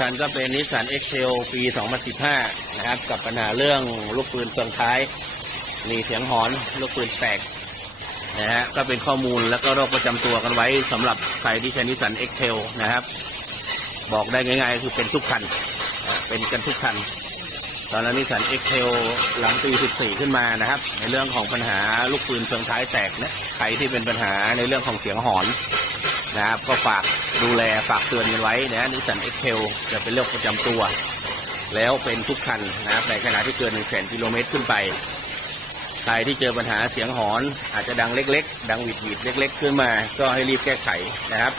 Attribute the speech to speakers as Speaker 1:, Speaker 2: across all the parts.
Speaker 1: คันก็เป็นนิสสัน X t a i l ปี 2015 นะครับ กับปัญหาเรื่องลูกปืนเฟืองท้าย มีเสียงหอนลูกปืนแตกนะฮะก็เป็นข้อมูลแล้วก็โรคประจำตัวกันไว้สำหรับใครที่ใช้นิสสัน X t a i l นะครับ บอกได้ง่ายๆคือเป็นทุกคัน เป็นกันทุกคัน ตอนนั้นนิสัน X t a i l หลังปี 14 ขึ้นมานะครับ ในเรื่องของปัญหาลูกปืนเฟืองท้ายแตกนะใครที่เป็นปัญหาในเรื่องของเสียงหอนนะครับ ก็ฝากดูแลฝากเตือนกันไว้นะนิสสันเอ็กเทลจะเป็นโรคประจำตัว แล้วเป็นทุกคันนะครับในขณะที่เกิน 1 0 0 0 0แสนกิโลเมตรขึ้นไปใครที่เจอปัญหาเสียงหอน อาจจะดังเล็ก ๆ ดังหวิดๆเล็ก ๆ ขึ้นมา ก็ให้รีบแก้ไขนะครับ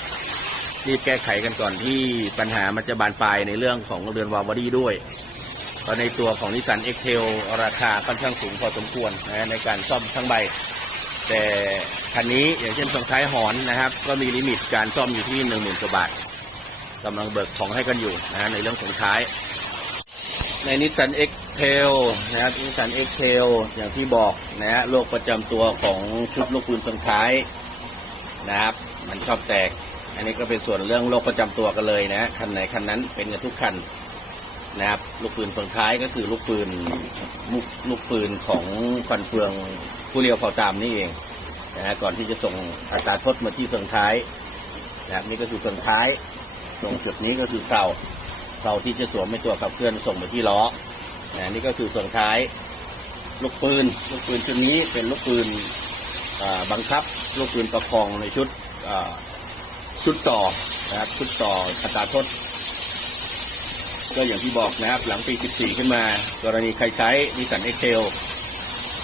Speaker 1: รีบแก้ไขกันก่อนที่ปัญหามันจะบานปลายในเรื่องของเรือนวาล์วบอดี้ด้วย เพราะในตัวของนิสสันเอ็กเทลราคาค่อนข้างสูงพอสมควรนะในการซ่อมทั้งใบ แต่คันนี้อย่างเช่นเฟืองท้ายหอนนะครับ ก็มีลิมิตการซ่อมอยู่ที่หนึ่งหมื่นกว่าบาทกำลังเบิกของให้กันอยู่นะในเรื่องของท้าย ในนิสสันเอ็กเทลนะครับนิสสันเอ็กเทลอย่างที่บอกนะฮะโรคประจำตัวของชุดลูกปืนเฟืองท้ายนะครับ มันชอบแตก อันนี้ก็เป็นส่วนเรื่องโรคประจำตัวกันเลยนะฮะคันไหนคันนั้นเป็นกันทุกคัน นะครับ ลูกปืนเฟืองท้ายก็คือลูกปืนลูกลูกปืนของฟันเฟืองผู้เรียวเผาตามนี่เองนะฮะก่อนที่จะส่งอัตราทดมาที่เฟืองท้ายนะครับนี่ก็คือเฟืองท้าย ตรงจุดนี้ก็คือเกลาเกลาที่จะสวมในตัวขับเคลื่อนส่งไปที่ล้อนะนี่ก็คือเฟืองท้าย ลูกปืนลูกปืนชุดนี้เป็นลูกปืนบังคับ ลูกปืนประคองในชุดชุดต่อนะครับชุดต่ออัตราทด ก็อย่างที่บอกนะครับ หลังปี 14 ขึ้นมา กรณีใครใช้นิสันเอ็กเทล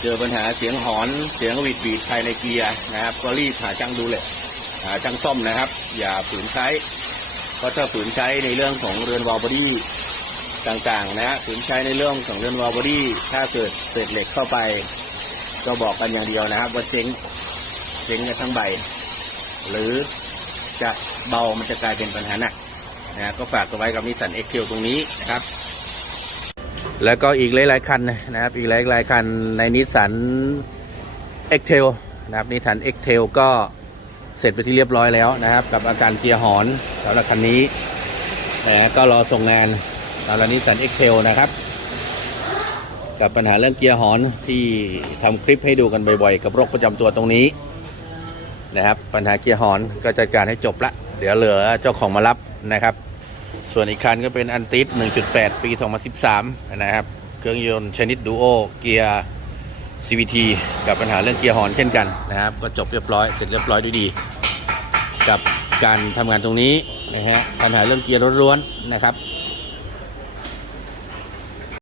Speaker 1: เจอปัญหาเสียงหอนเสียงวีดบีดภายในเกียร์นะครับ ก็รีบหาช่างดูเลยหาช่างซ่อมนะครับ อย่าฝืนใช้ เพราะถ้าฝืนใช้ในเรื่องของเรือนวาล์วบอดี้ต่างๆนะฝืนใช้ในเรื่องของเรือนวาล์วบอดี้ถ้าเกิดเศษเหล็กเข้าไป ก็บอกกันอย่างเดียวนะครับ ว่าเจ๊งเจ๊งกันทั้งใบ หรือจะเบามันจะกลายเป็นปัญหาหนัก นะก็ฝากกันไว้กับนิสสันเอ็กเทลตรงนี้นะครับ แล้วก็อีกหลายๆคันนะครับ อีกหลายๆคันในนิสสันเอ็กเทลนะครับนิสสันเอ็กเทลก็เสร็จไปที่เรียบร้อยแล้วนะครับ กับอาการเกียร์หอนสำหรับคันนี้นะก็รอส่งงานสำหรับนิสสันเอ็กเทลนะครับกับปัญหาเรื่องเกียร์หอนที่ทำคลิปให้ดูกันบ่อยๆ กับโรคประจำตัวตรงนี้นะครับ ปัญหาเกียร์หอนก็จัดการให้จบละ เดี๋ยวเหลือเจ้าของมารับนะครับ ส่วนอีกคันก็เป็นอันติส1.8 ปี 2013 นะครับ เครื่องยนต์ชนิดดูโอเกียร์ CVT กับปัญหาเรื่องเกียร์หอนเช่นกันนะครับ ก็จบเรียบร้อยเสร็จเรียบร้อยด้วยดี กับการทำงานตรงนี้นะฮะปัญหาเรื่องเกียร์ล้วนๆนะครับ